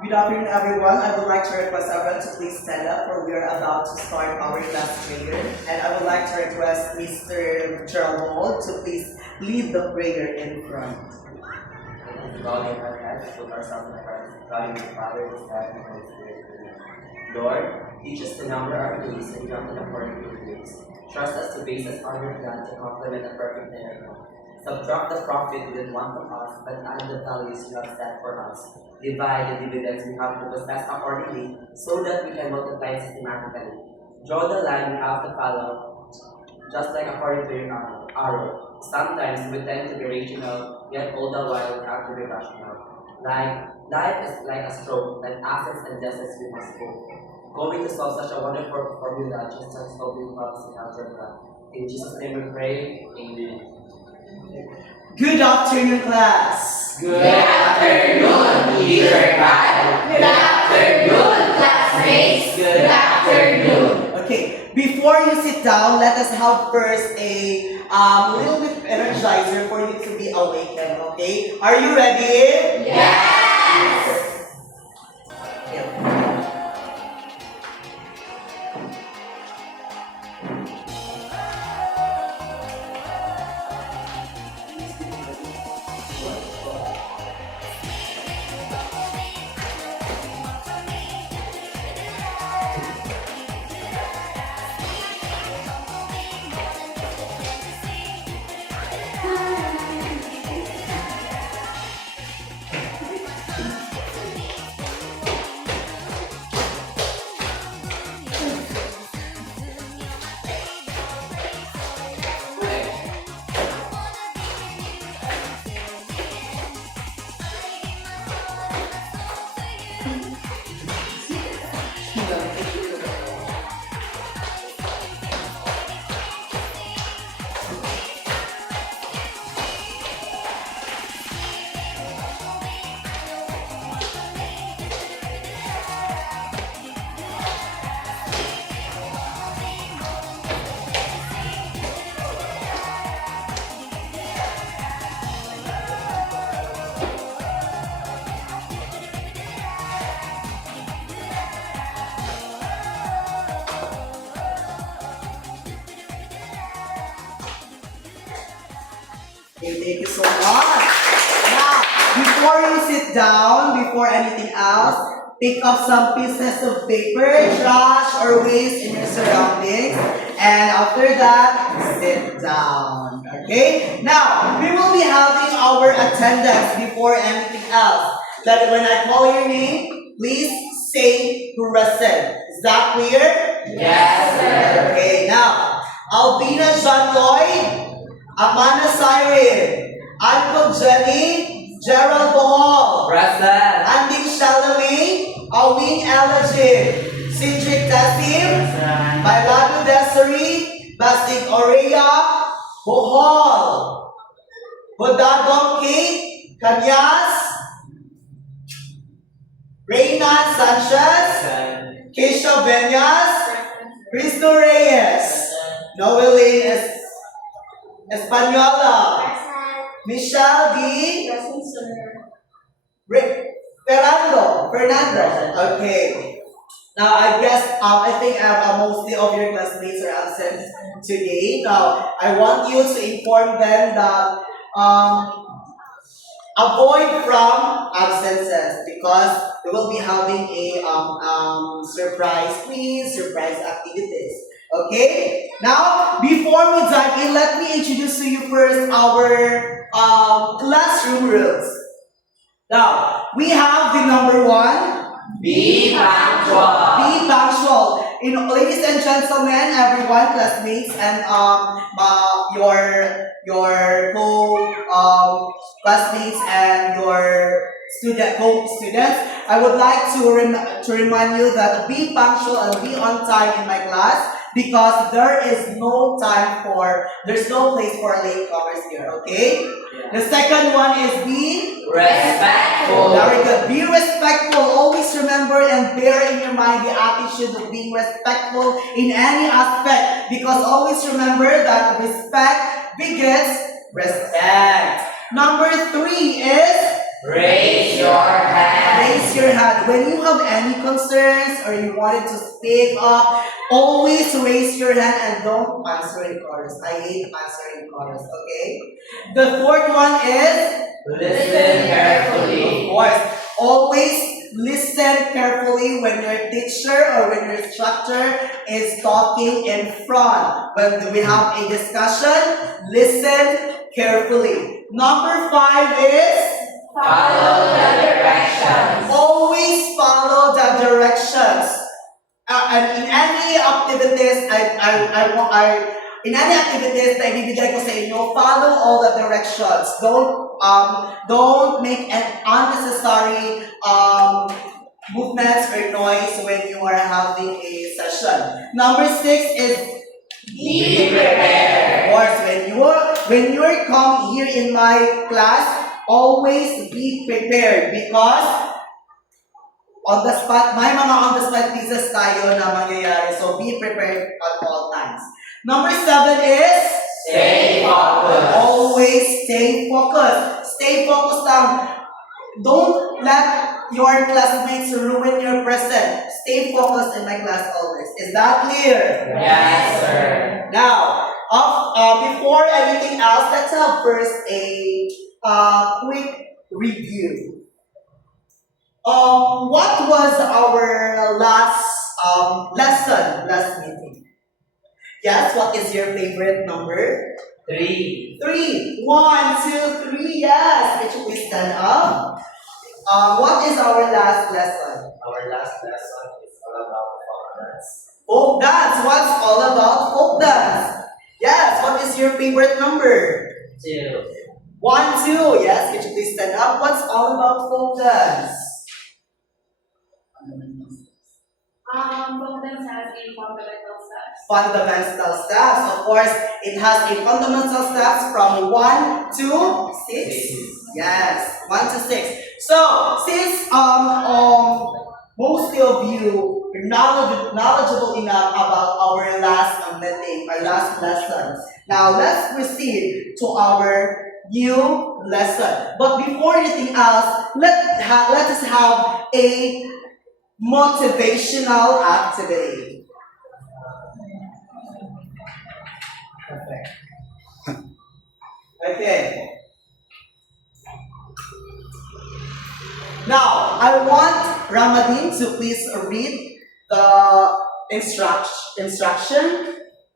Good afternoon, everyone. I would like to request everyone to please stand up, for we are about to start our class prayer. And I would like to request Mr. Gerald Hall to please lead the prayer in front. Bowing our heads, put ourselves in the heart, God the Father, the Son, and the Holy Spirit. Lord, teach us to number our days and count them according to your grace. Trust us to base us on your plan to complement the perfect miracle. Subtract the profit you did want from us, but add the values you have set for us. Divide the dividends we have to possess accordingly, so that we can multiply systematically. Draw the line we have to follow, just like according to your arrow. Sometimes we tend to be rational, yet all the while we have to be rational. Life is like a stroke, like assets and debts we must go. Going to solve such a wonderful formula, just as solving problems in algebra. In Jesus' name we pray, Amen. Good afternoon, class. Good afternoon, teacher Kyle. Good afternoon, classmates. Good afternoon. Okay, before you sit down, let us have first a little bit energizer for you to be awakened, okay? Are you ready? Yes. Yeah. Okay, thank you so much. Now, before you sit down, before anything else, pick up some pieces of paper, trash, or waste in your surroundings. And after that, sit down. Okay? Now, we will be having our attendance before anything else. That when I call your name, please say present. Is that clear? Yes, sir. Okay, now, Albina John Lloyd, Amanda Cyril, Uncle Jenny, Gerald Bohol, Present. Andy Shalame, Awing Elajib, Cedric Tassim, Bailado Desiree, Bastig Orea, Bohol, Bodadong Kate, Kanyas, Reynan Sanchez, Keisha Benyas, Cristo Reyes, Noeline Española, Michelle D. Fernando. Okay. Now I guess I think mostly of your classmates are absent today. Now I want you to inform them that avoid from absences because we will be having a surprise quiz, surprise activities. Okay? Now, before we dive in, let me introduce to you first our classroom rules. Now, we have the number one. Be punctual. Be punctual. Ladies and gentlemen, everyone, classmates, and your classmates and your co-students, I would like to remind you that be punctual and be on time in my class because there's no place for latecomers here. Okay. The second one is be Respectful. very good. Be respectful. Always remember and bear in your mind the attitude of being respectful in any aspect. Because always remember that respect begets respect. Number 3 is Raise your hand. Raise your hand. When you have any concerns or you wanted to speak up, always raise your hand and don't answer in chorus. I hate answering chorus, okay? The fourth one is, Listen carefully. of course, always listen carefully when your teacher or when your instructor is talking in front. When we have a discussion, listen carefully. Number 5 is, Follow the directions. always follow the directions. And in any activities, in any activities na ibibigay ko sa inyo, follow all the directions. Don't make an unnecessary movements or noise when you are having a session. Number 6 is, Be prepared. of course, when you're come here in my class, always be prepared because on the spot, may mga on the spot pieces tayo na mangyayari. So be prepared at all times. Number 7 is, Stay focused. always stay focused. Stay focused down. Don't let your classmates ruin your present. Stay focused in my class always. Is that clear? Yes, sir. Now, before anything else, let's have first a quick review. What was our last last meeting? Yes, what is your favorite number? 3. 3. 1, 2, 3. Yes. Could you please stand up? What is our last lesson? Our last lesson is all about focus. Folk dance. What's all about folk dance? Yes. What is your favorite number? 2. 1, 2. Yes. Could you please stand up? What's all about folk dance? Folk dance has a fundamental steps. Fundamental steps. Of course, it has a fundamental steps from 1 to 6. Yes, 1 to 6. So, since mostly of you are knowledgeable enough about our last meeting, our last lesson, now let's proceed to our new lesson. But before anything else, let us have a motivational activity. Perfect. Okay. Now, I want Ramadin to please read the instruction.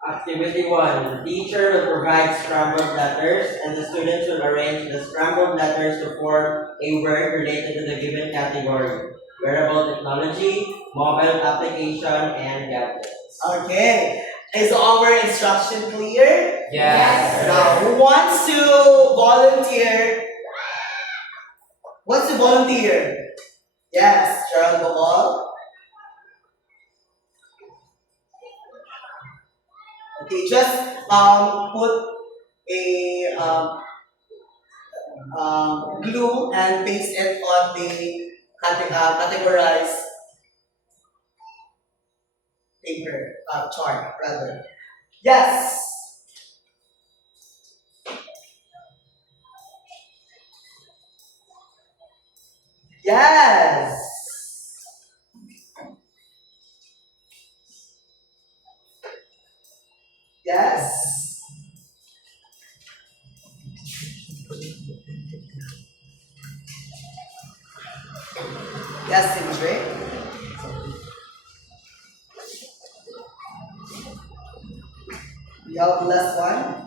Activity 1. The teacher will provide scrambled letters and the students will arrange the scrambled letters to form a word related to the given category. Wearable technology, mobile application, and gadgets. Okay. Is our instruction clear? Yes, sir. Now, who wants to volunteer? Wants to volunteer? Yes, Gerald Bohol. Okay, just put a glue and paste it on the categorized paper, chart rather. Yes. Yes. Yes. Yes, Sindre. We have the last one.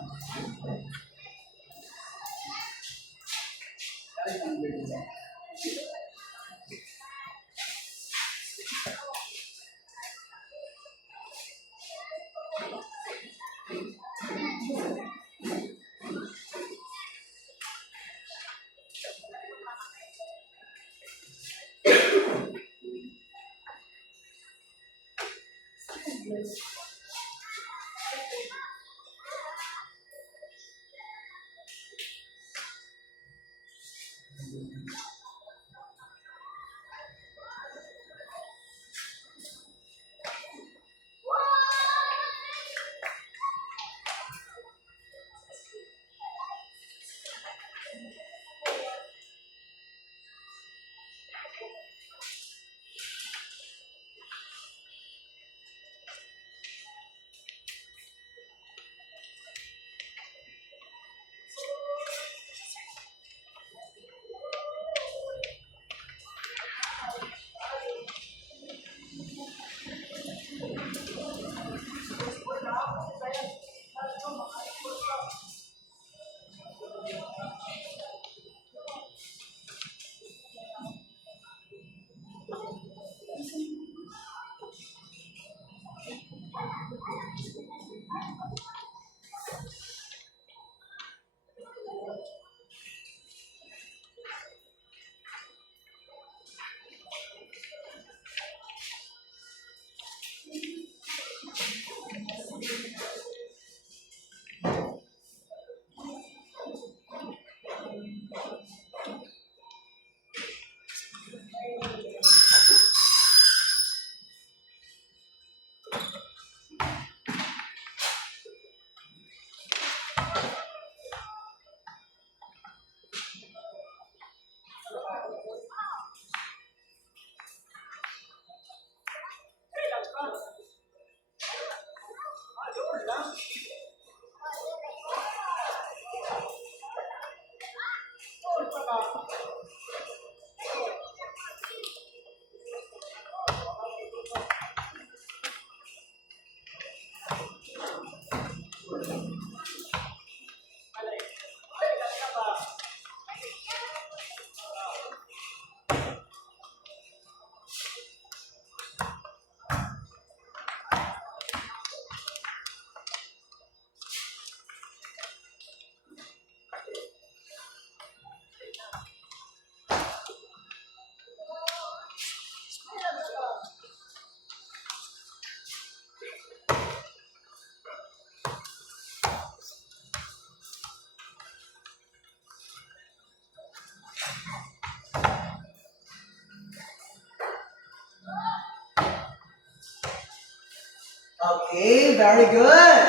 Okay, very good.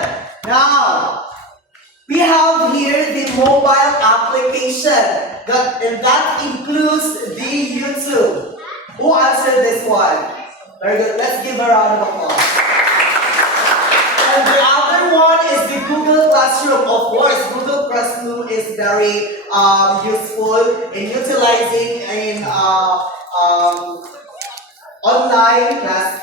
Now, we have here the mobile application and that includes the YouTube. Who answered this one? Very good. Let's give a round of applause. And the other one is the Google Classroom. Of course, Google Classroom is very useful in utilizing in online class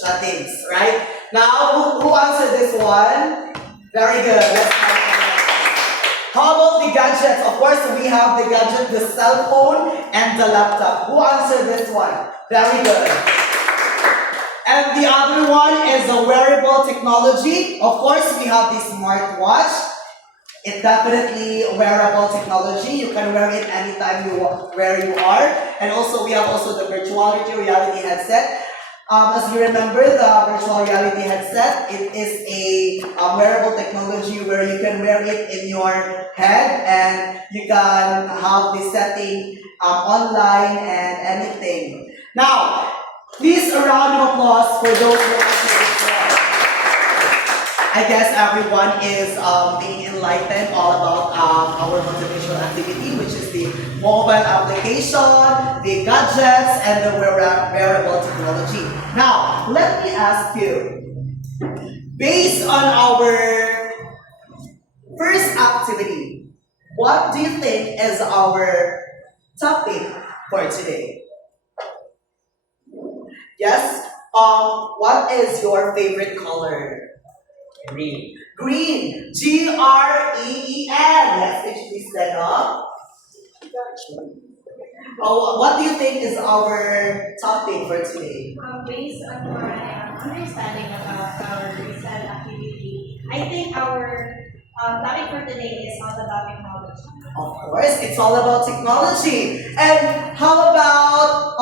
settings, right? Now, who answered this one? Very good. Let's have How about the gadgets? Of course, we have the gadget, the cell phone, and the laptop. Who answered this one? Very good. And the other one is the wearable technology. Of course, we have the smartwatch. It's definitely wearable technology. You can wear it anytime where you are. And also, we have also the virtual reality headset. As you remember, the virtual reality headset, it is a wearable technology where you can wear it in your head and you can have the setting online and anything. Now, please a round of applause for those who answered this one. I guess everyone is being enlightened all about our motivational activity, which is the mobile application, the gadgets, and the wearable technology. Now, let me ask you, based on our first activity, what do you think is our topic for today? Yes? What is your favorite color? Green. Green. Green. Let's please stand up. What do you think is our topic for today? Based on my understanding about our recent activity, I think our topic for today is all about technology. Of course, it's all about technology. And how about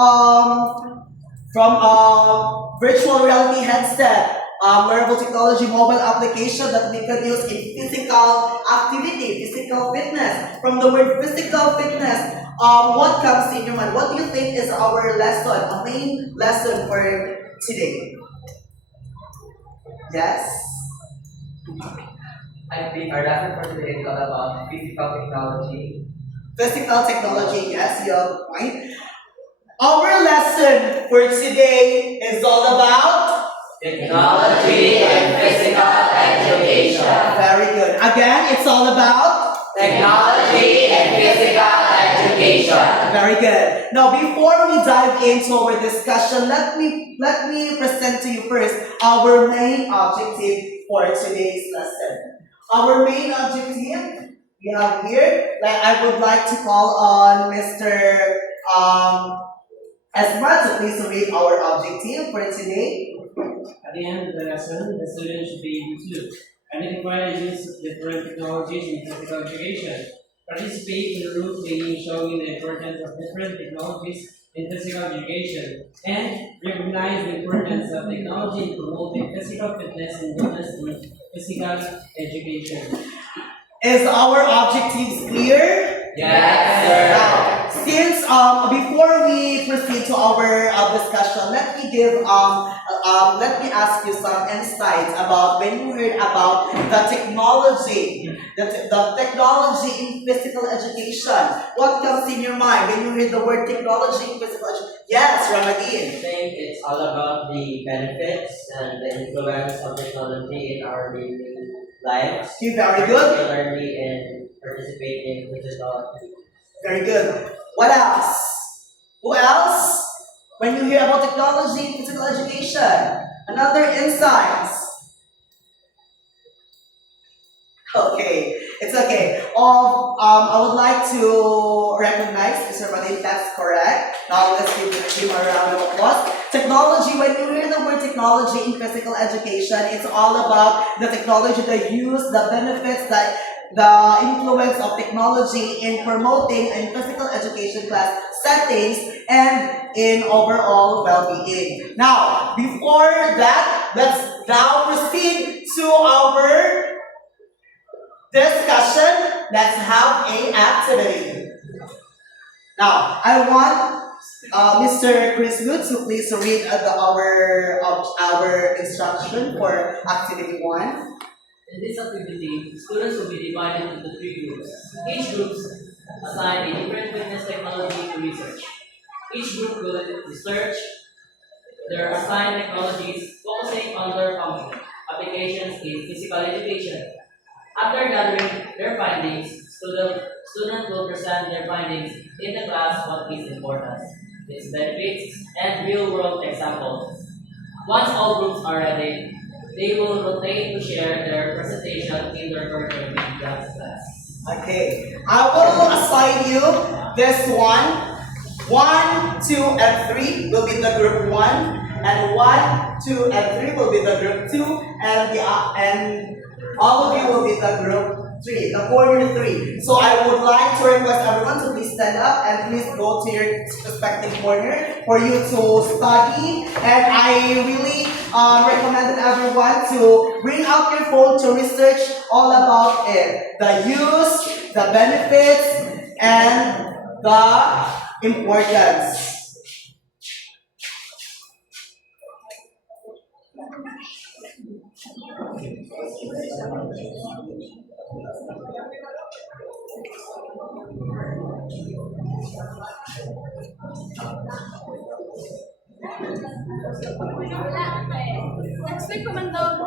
from a virtual reality headset, wearable technology, mobile application that we can use in physical activity, physical fitness. From the word physical fitness, what comes in your mind? What do you think is our lesson, a main lesson for today? Yes? I think our lesson for today is all about physical technology. Physical technology, yes, you have a point. Our lesson for today is all about Technology and physical education. very good. Again, it's all about Technology and physical education. very good. Now, before we dive into our discussion, let me present to you first our main objective for today's lesson. Our main objective we have here. I would like to call on Mr. Esmar to please read our objective for today. At the end of the lesson, the student should be able to identify the use of different technologies in physical education, participate in route training showing the importance of different technologies in physical education, and recognize the importance of technology in promoting physical fitness and wellness in physical education. Is our objectives clear? Yes, sir. Now, since before we proceed to our discussion, let me ask you some insights about when you heard about the technology, the technology in physical education. What comes in your mind when you hear the word technology in physical education? Yes, I Ramadeen. think it's all about the benefits and the influence of technology in our daily lives, Okay, very good. particularly in participating in physical activities. Very good. What else? Who else? When you hear about technology in physical education, another insights. Okay, it's okay. I would like to recognize Mr. Vadim, that's correct. Now let's give him a round of applause. Technology, when you hear the word technology in physical education, it's all about the technology, the use, the benefits, the influence of technology in promoting in physical education class settings and in overall well-being. Now, before that, let's now proceed to our discussion. Let's have a activity. Now, I want Mr. Chris Wood, so please read our instruction for activity 1. In this activity, students will be divided into 3 groups. Each group assign a different fitness technology to research. Each group will research their assigned technologies focusing on their function, applications in physical education. After gathering their findings, student will present their findings in the class what is important, its benefits, and real-world examples. Once all groups are ready, they will rotate to share their presentation in their curriculum class. Okay, I will assign you this one. 1, 2, and 3 will be the group 1, and 1, 2, and 3 will be the group 2, and all of you will be the group 3, the corner 3. So I would like to request everyone to please stand up and please go to your respective corner for you to study. And I really recommended everyone to bring out your phone to research all about it, the use, the benefits, and the importance. Next week, kumanda mo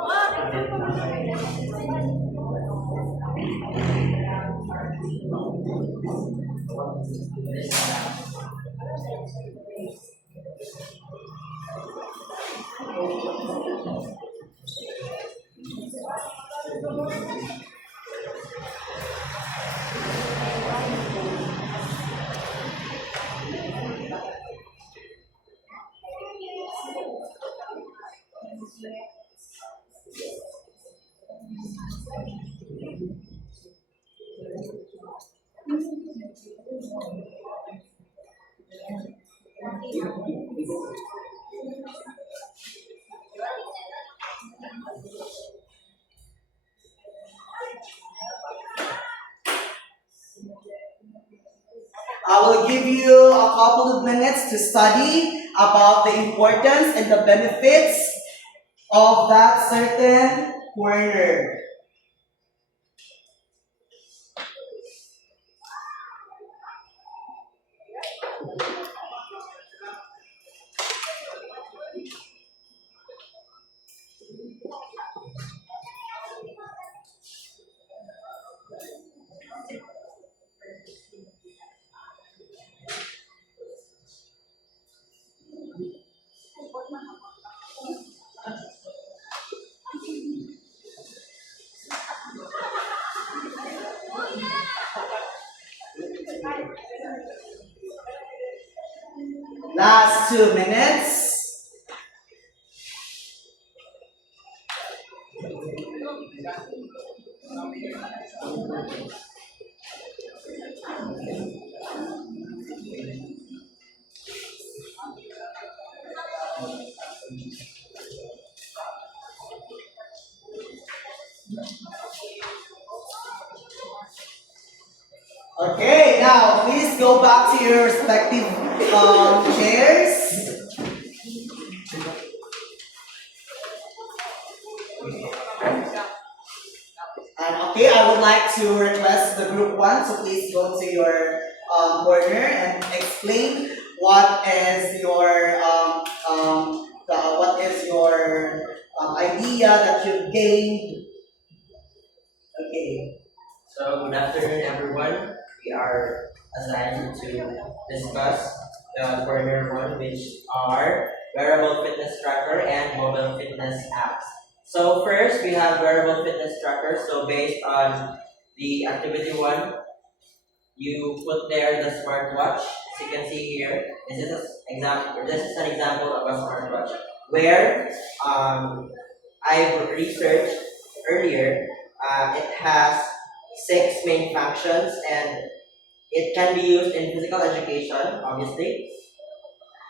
I will give you a couple of minutes to study about the importance and the benefits of that certain corner. Last 2 minutes. Okay, now please go back to your respective chairs. And okay, I would like to request the group 1 to please go to your corner and explain what is your idea that you've gained. Okay. So good afternoon everyone. We are assigned to discuss the corner 1, which are wearable fitness tracker and mobile fitness apps. So first we have wearable fitness tracker. So based on the activity 1, you put there the smartwatch. As you can see here, this is an example of a smartwatch where I've researched earlier. It has 6 main functions and it can be used in physical education, obviously.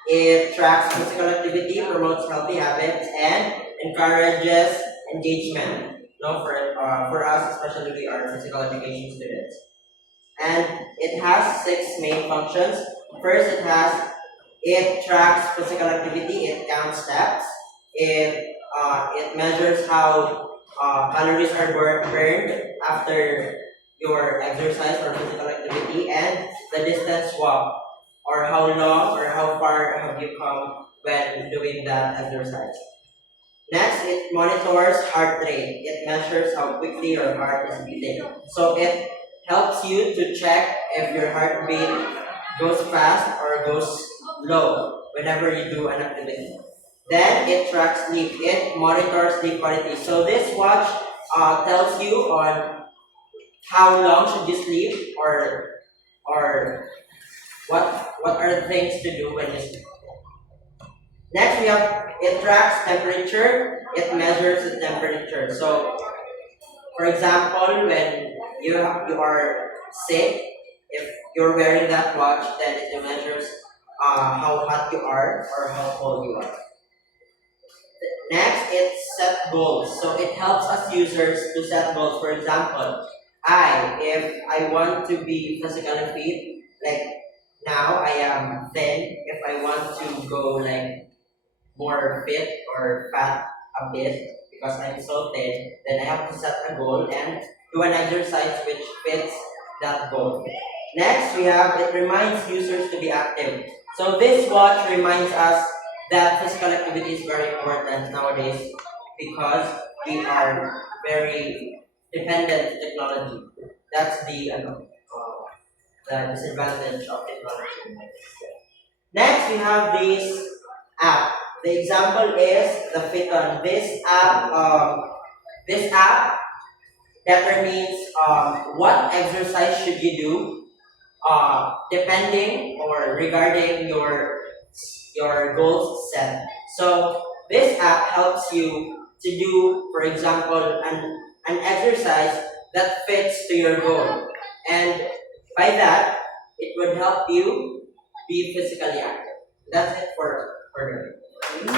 It tracks physical activity, promotes healthy habits, and encourages engagement. For us, especially we are physical education students. And it has 6 main functions. First, It tracks physical activity, it counts steps, it measures how calories are burned after your exercise or physical activity, and the distance walked, or how long or how far have you come when doing that exercise. Next, it monitors heart rate. It measures how quickly your heart is beating. So it helps you to check if your heartbeat goes fast or goes low whenever you do an activity. Then it tracks sleep. It monitors sleep quality. So this watch tells you on how long should you sleep, or what are the things to do when you sleep. Next, we have it tracks temperature. It measures the temperature. So, for example, when you are sick, if you're wearing that watch, then it measures how hot you are or how cold you are. Next, it set goals. So it helps us users to set goals. For example, if I want to be physically fit, like now I am thin. If I want to go like more fit or fat a bit because I'm so thin, then I have to set a goal and do an exercise which fits that goal. Next, we have it reminds users to be active. So this watch reminds us that physical activity is very important nowadays because we are very dependent to technology. That's the disadvantage of technology. Next, we have this app. The example is the Fiton. This app determines what exercise should you do, depending or regarding your goals set. So this app helps you to do, for example, an exercise that fits to your goal, and by that, it would help you be physically active. That's it for Thank you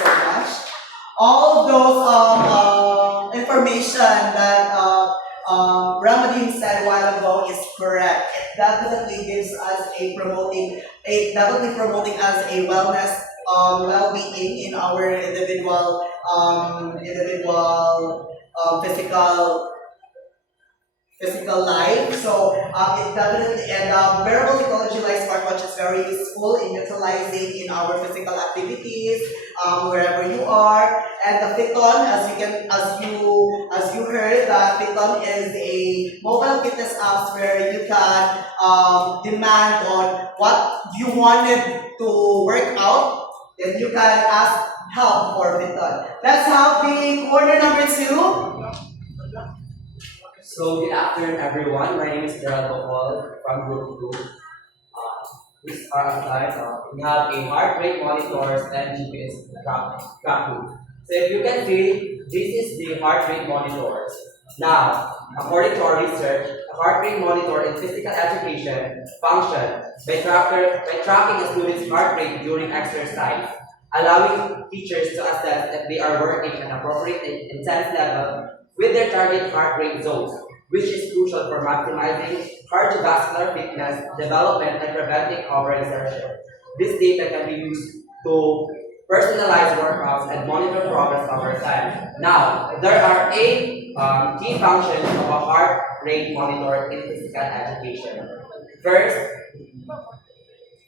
so much. All of those information that Ramadine said a while ago is correct. It definitely gives us definitely promoting us a wellness, well-being in our physical life. So it definitely, and wearable technology like smartwatch is very useful in utilizing in our physical activities, wherever you are. And the Fiton, as you heard, that Fiton is a mobile fitness app where you can demand on what you wanted to work out. Then you can ask help for Fiton. Let's have the corner number 2. So good afternoon, everyone. My name is Gerald Bocol from Group 2. These are our slides. We have a heart rate monitors and GPS tracking. So if you can see, this is the heart rate monitors. Now, according to our research, the heart rate monitor in physical education function by tracking a student's heart rate during exercise, allowing teachers to assess if they are working an appropriate intense level with their target heart rate zones, which is crucial for maximizing cardiovascular fitness, development, and preventing overexertion. This data can be used to personalize workouts and monitor progress over time. Now, there are 8 key functions of a heart rate monitor in physical education.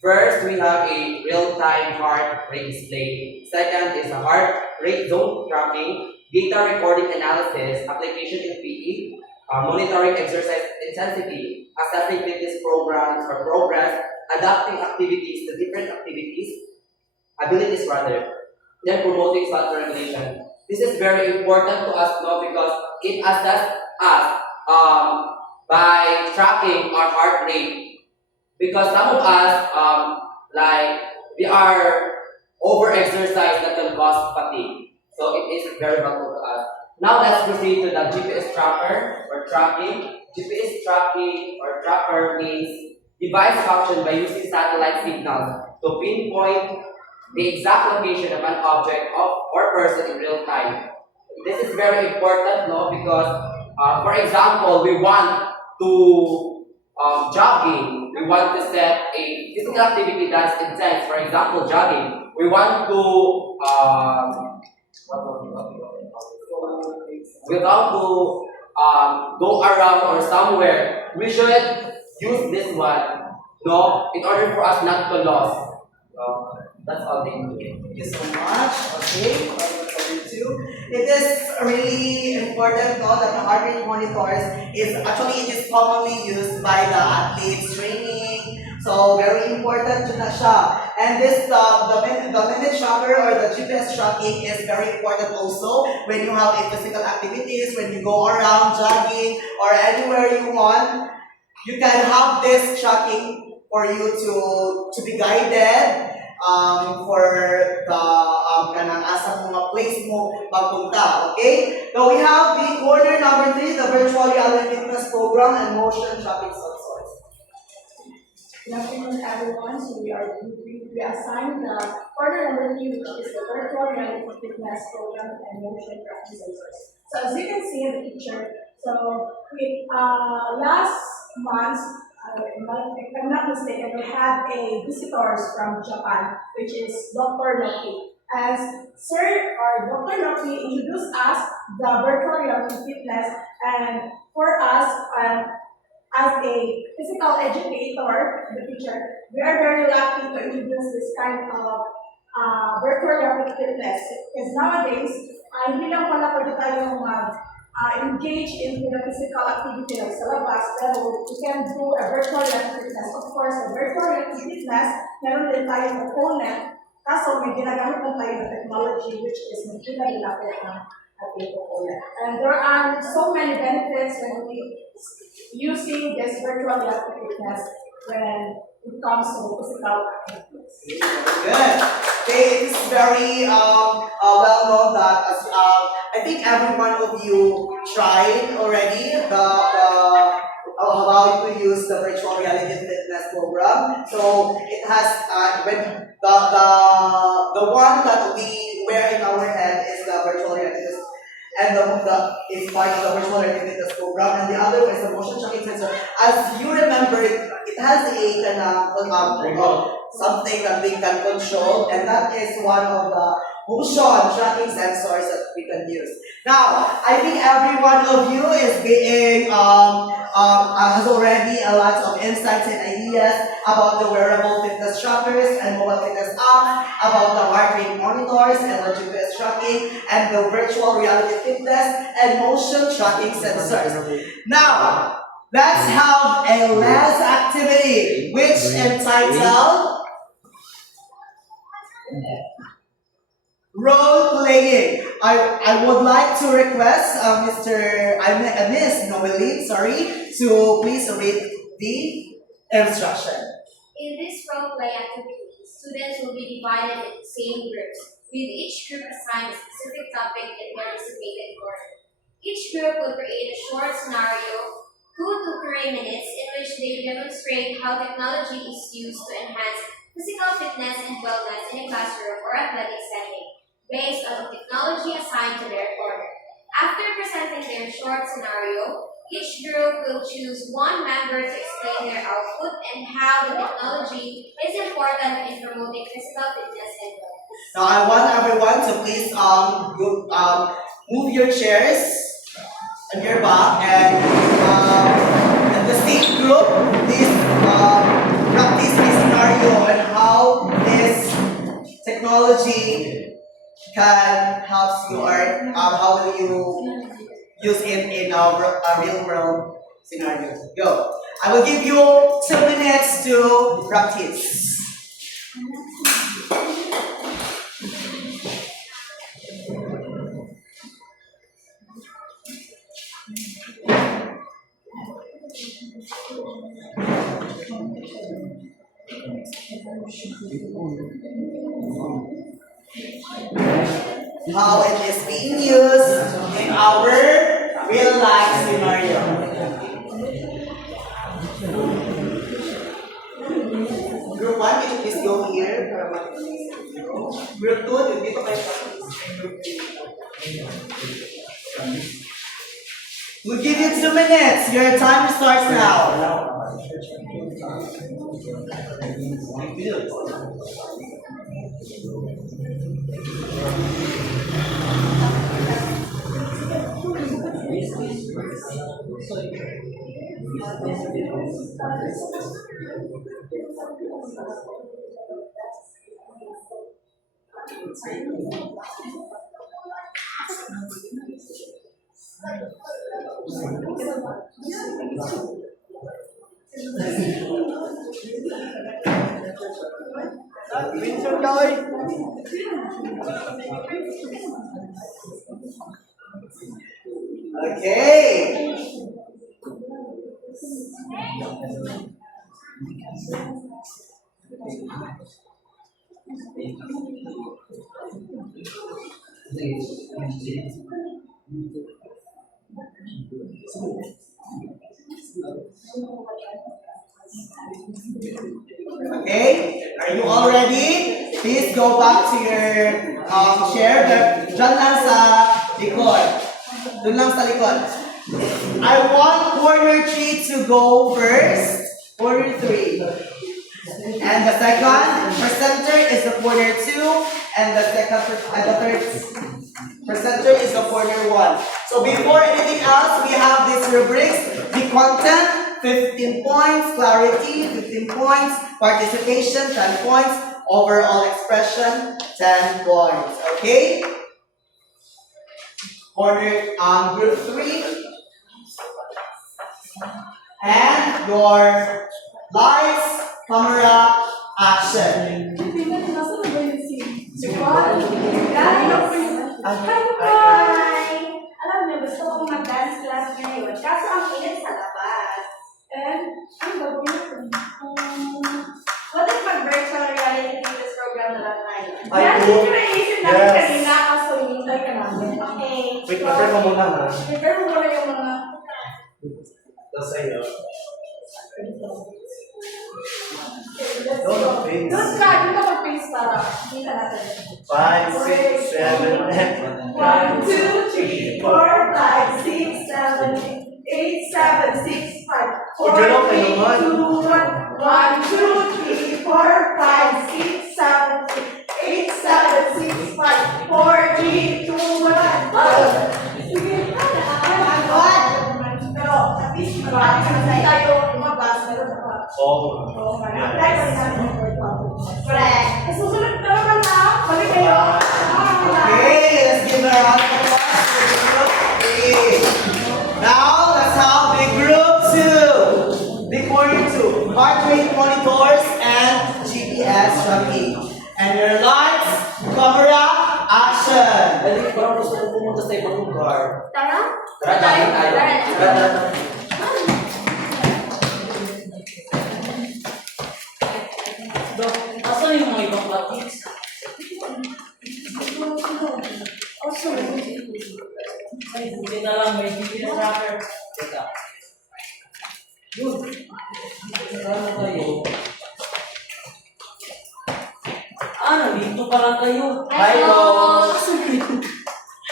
First, we have a real-time heart rate display. Second is a heart rate zone tracking, data recording analysis, application in PE, monitoring exercise intensity, assessing fitness programs or progress, adapting activities to different abilities rather, then promoting self-regulation. This is very important to us now because it assesses us by tracking our heart rate. Because some of us, we are over-exercised that can cause fatigue. So it is very helpful to us. Now let's proceed to the GPS tracker or tracking. GPS tracking or tracker means device function by using satellite signals to pinpoint the exact location of an object or person in real time. This is very important, no? Because, for example, we want to jogging, we want to set a physical activity that's intense. For example, jogging. We want to go around or somewhere. We should use this one, no, in order for us not to lose. That's all they do. Thank you so much. Okay, for you too. It is really important though that the heart rate monitors it is commonly used by the athletes training. So very important to na siya. And this the minute tracker or the GPS tracking is very important also when you have a physical activities, when you go around jogging or anywhere you want. You can have this tracking for you to be guided for the kanang asa mga place mo pagpunta, okay? Now we have the corner number 3, the virtual reality fitness program and motion tracking sensors. Good afternoon, everyone. So we assigned the order number 3, which is the virtual reality fitness program and motion tracking sensors. So as you can see in the picture, so we last month, if I'm not mistaken, we had a visitors from Japan, which is Dr. Loki. As Sir or Dr. Loki introduced us the virtual reality fitness, and for us, as a physical educator in the future, we are very lucky to introduce this kind of virtual reality fitness. Because nowadays, hindi lang pala pwede tayong engage in the physical activity like sa labas, pero we can do a virtual reality fitness. Of course, a virtual reality fitness, meron din tayong component, kaso may ginagamit lang tayo ng technology which is nagkita-lapit ng ating component. And there are so many benefits when we using this virtual reality fitness when it comes to physical activities. Good. Okay, it's very well known that I think every one of you tried already how to use the virtual reality fitness program. So it has when the one that we wear in our head is the virtual reality and the is part of the virtual reality fitness program, and the other one is the motion tracking sensor. As you remember, it has a something that we can control, and that is one of the motion tracking sensors that we can use. Now, I think every one of you is being has already a lot of insights and ideas about the wearable fitness trackers and mobile fitness apps, about the heart rate monitors and the GPS tracking, and the virtual reality fitness and motion tracking sensors. Now, let's have a last activity, which entitled role playing. I would like to request Miss Noeline, to please read the instruction. In this role-play activity, students will be divided into same groups, with each group assigned a specific topic in their designated order. Each group will create a short scenario, 2 to 3 minutes, in which they demonstrate how technology is used to enhance physical fitness and wellness in a classroom or athletic setting, based on the technology assigned to their order. After presenting their short scenario, each group will choose one member to explain their output and how the technology is important in promoting physical fitness and wellness. Now I want everyone to please move your chairs on your back, and the same group please practice this scenario and how this technology can help you, or how will you use it in a real world scenario. Go. I will give you 2 minutes to practice. How it is being used in our real life scenario. Group 1, can you please go here? Group 2, dito kayo We'll give you 2 minutes. Your time starts now. Okay. Okay, are you all ready? Please go back to your chair. Diyan lang sa likod. Doon lang sa likod. I want corner 3 to go first. Corner 3. And the second presenter is the corner 2. And the third presenter is the corner 1. So before anything else, we have these rubrics. The content, 15 points. Clarity, 15 points. Participation, 10 points. Overall expression, 10 points. Okay? Corner group 3. And your lights, camera, action. Hi! Alam niyo, gusto kong mag-dance class ngayon. Kaso ang init sa labas. And, ang gagawin ko? What if mag-virtual reality this program na lang tayo? Ay, Yan, cool. yung naisip namin Yes. kanina, kaso hinintay ka namin. Okay. Wait, prepare mo muna ha. Prepare mo muna yung mga... Tapos sa'yo. Let's No, go. face. Doon ka mag-face para kita natin. 5, 6, 7, 1, 2, 3, 4, 5, 6, 7, 8, 7, 6, 5, 4, 3, 2, 1, 1, 2, 3, 4, 5, 6, 7, 8, 7, 6, 5, 4, 3, 2, 1, sige, pero, at least, marami tayo lumabas, meron pa. Oo, marami tayo namin yung correct. Susunod na naman na, balik kayo. Okay, let's give a round of applause to the group A. Now, let's have the group 2. The corner 2. Heart rate monitors and GPS tracking. And your lights, camera, action. Dali, parang gusto ko pumunta sa ibang lugar. Tara? Tara, dali tayo. Tara. Dok, asan yung mga ibang topics? Ay, buti na lang may GPS tracker. Teka. Yun. Saan kayo? Nandito pa lang kayo. Hi, Coach.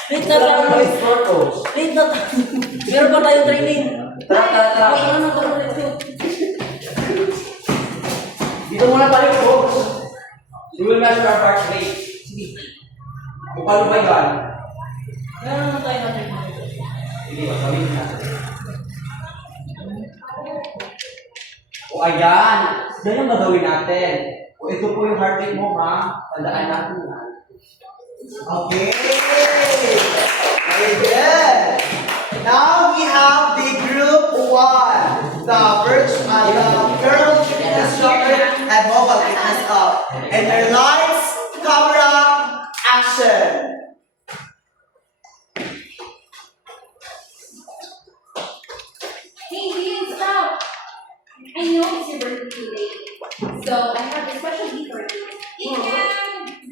Late na tayo. Coach. Late na tayo. Meron pa tayong training. Tara. Ano na tayo lecture? Dito muna tayo, Coach. We will measure our heart rate. Kung paano ba yan? Meron na tayo na training. Hindi, gawin na. O ayan, yan ang gagawin natin. O ito po yung heart rate mo, ha? Tandaan natin na. Okay. Very good. Now we have the group 1. The girl fitness instructor and mobile fitness up. And your lights, camera, action. Hey, Ian, stop! I know it's your birthday today, so I have a special gift for you. It can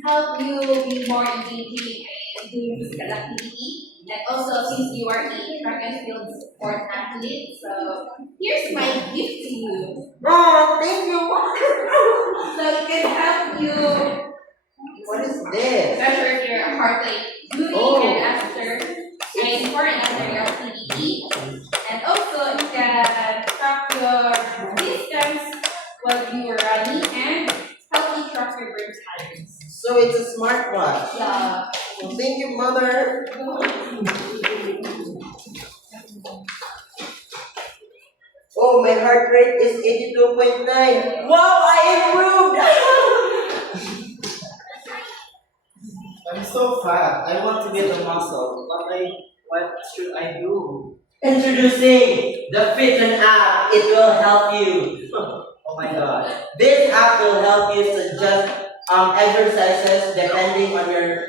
help you be more engaging and doing physical activity. And also, since you are a track and field sport athlete, so here's my gift to you. Oh, thank you. So it can help you What is this? measure your heart rate during and after, and before and after your activity. And also, it can track your distance your running and healthy track your burn calories. So it's a smartwatch. Yeah. Well, thank you, mother. Oh, my heart rate is 82.9. Wow, I improved! I'm so fat. I want to build a muscle. What should I do? Introducing the Fitton app. It will help you. Oh my god. This app will help you suggest exercises depending on your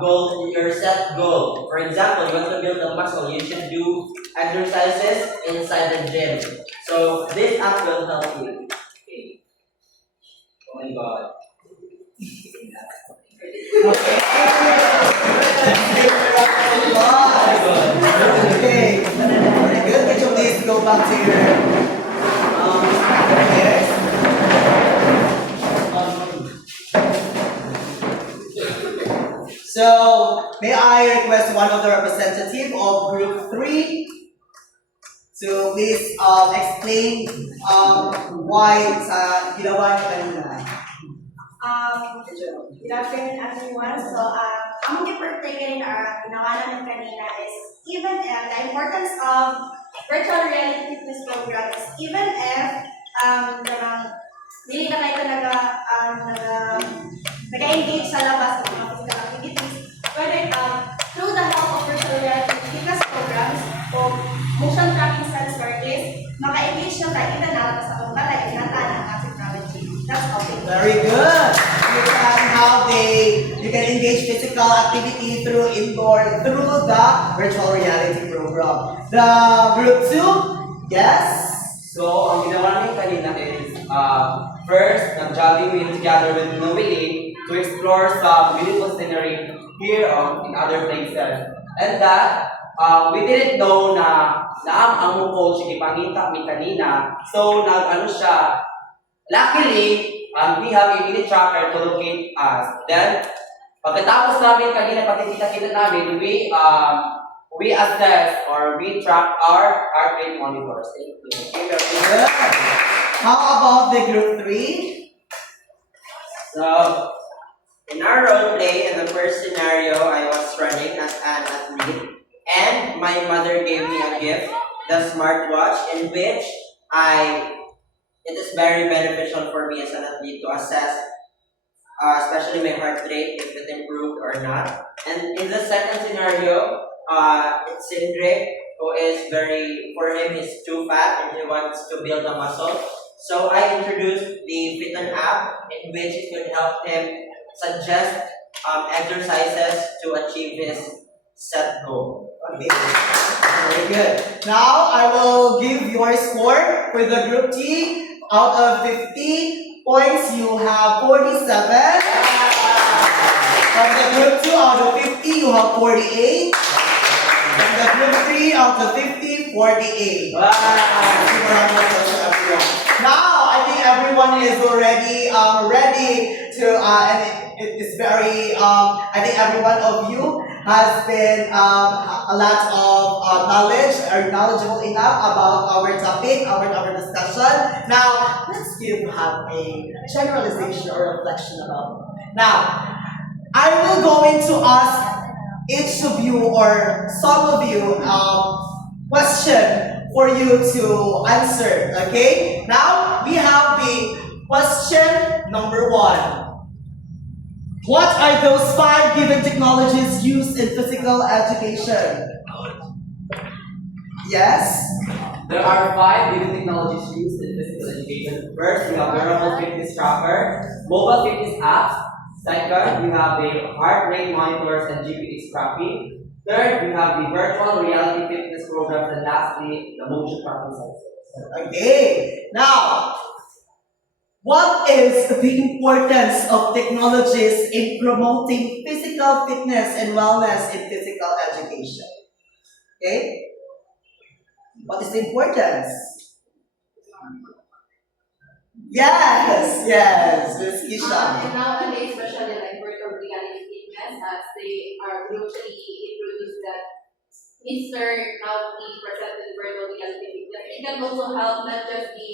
goal, your set goal. For example, you want to build a muscle, you should do exercises inside the gym. So this app will help you. Okay. Oh my god. Okay, very good. Could you please go back to your yes. So, may I request one of the representative of Group 3 to please explain why sa ginawa niyo kanina. Good afternoon, everyone. So, ang i-portray kanina, ginawa namin kanina is even if the importance of virtual reality fitness program is even if hindi na kayo talaga nag-engage sa labas ng mga physical activities, pwede through the help of virtual reality fitness programs o motion tracking sensor is maka-engage na tayo even out sa pagbalay na ng technology. That's all. Very good. You can engage physical activity through the virtual reality program. The Group 2, yes. So, ang ginawa namin kanina is, first, nag-jogging we together with Noe to explore some beautiful scenery here in other places. And that, we didn't know na ang coach ipangita mi kanina. So, nag-ano siya, luckily, we have a mini tracker to locate us. Then, pagkatapos namin kanina, pagkikita-kita namin, we assess or we track our heart rate monitors. Thank you. Good. How about the Group 3? So, in our role play, in the first scenario, I was running as an athlete, and my mother gave me a gift, the smartwatch, in which it is very beneficial for me as an athlete to assess, especially my heart rate, if it improved or not. And in the second scenario, it's Cindric, who is for him, he's too fat and he wants to build a muscle. So I introduced the Fitton app, in which it could help him suggest exercises to achieve his set goal. Okay. Very good. Now, I will give your score for the Group T. Out of 50 points, you have 47. From the Group 2, out of 50, you have 48. From the Group 3, out of 50, 48. Now, I think everyone is already ready to, and it is very, I think every one of you has been a lot of knowledge, or knowledgeable enough about our topic, our discussion. Now, let's have a generalization or reflection about it. Now, I will going to ask each of you or some of you question for you to answer. Okay? Now, we have the question number 1. What are those 5 given technologies used in physical education? Yes? There are 5 given technologies used in physical education. First, we have wearable fitness tracker, mobile fitness apps. Second, we have the heart rate monitors and GPS tracking. Third, we have the virtual reality fitness programs, and lastly, the motion tracking sensors. Okay. Now, what is the importance of technologies in promoting physical fitness and wellness in physical education? Okay? What is the importance? Yes, Ms. Kisha. And nowadays, especially like virtual reality fitness, as they are virtually introduced that Mr. now be presented virtual reality fitness, it can also help not just the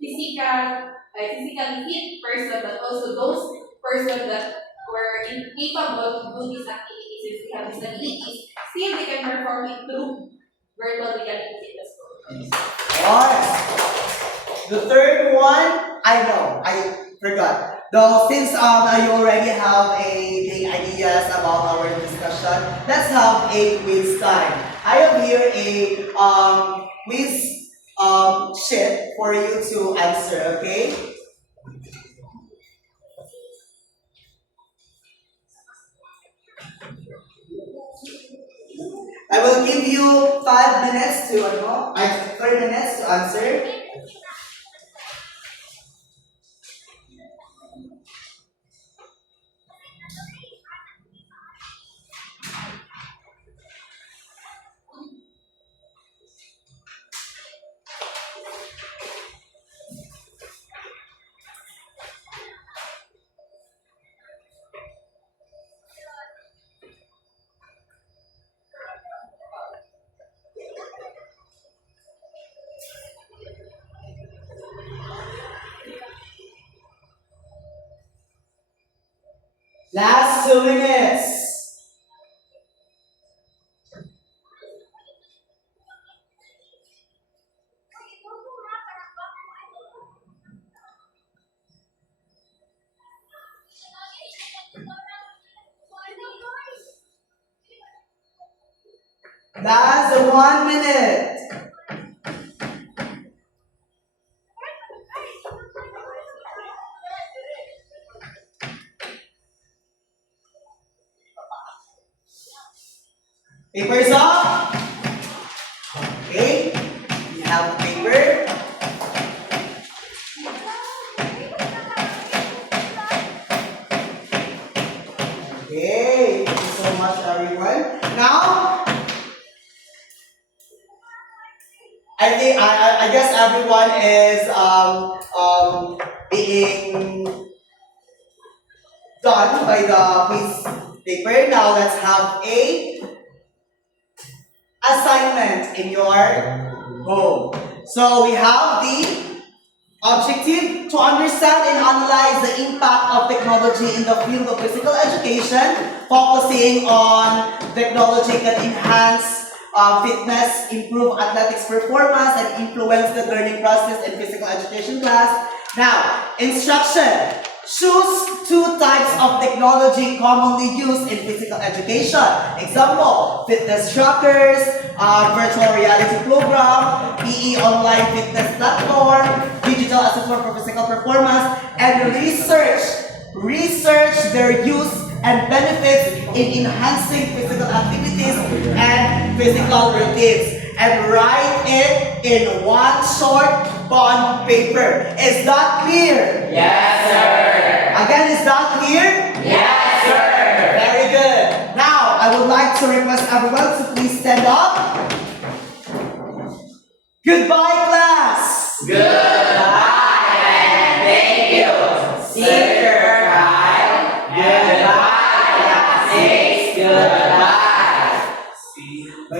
physically fit person, but also those persons that were incapable to do these activities if they have disabilities, still they can perform it through virtual reality fitness programs. Yes. The third one, I know, I forgot. Though since you already have the ideas about our discussion, let's have a quiz time. I have here a quiz sheet for you to answer, okay? I will give you 5 minutes to 3 minutes to answer. Last 2 minutes. Last 1 minute. Papers up. Okay. We have the paper. Okay. Thank you so much, everyone. Now, I guess everyone is being done by the quiz paper. Now let's have a assignment in your home. So we have the objective to understand and analyze the impact of technology in the field of physical education, focusing on technology that enhance fitness, improve athletics performance, and influence the learning process in physical education class. Now, instruction. Choose 2 types of technology commonly used in physical education. Example, fitness trackers, virtual reality program, PE online fitness platform, digital assessment for physical performance, and research. Research their use and benefits in enhancing physical activities and physical routines. And write it in 1 short bond paper. Is that clear? Yes, sir. Again, is that clear? Yes, sir. Very good. Now, I would like to request everyone to please stand up. Goodbye, class. Goodbye and thank you. Goodbye. Goodbye. Goodbye.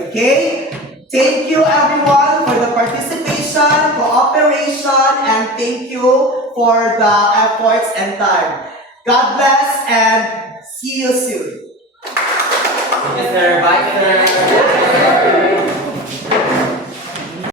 Okay. Thank you, everyone, for the participation, cooperation, and thank you for the efforts and time. God bless and see you soon. Mr. Vice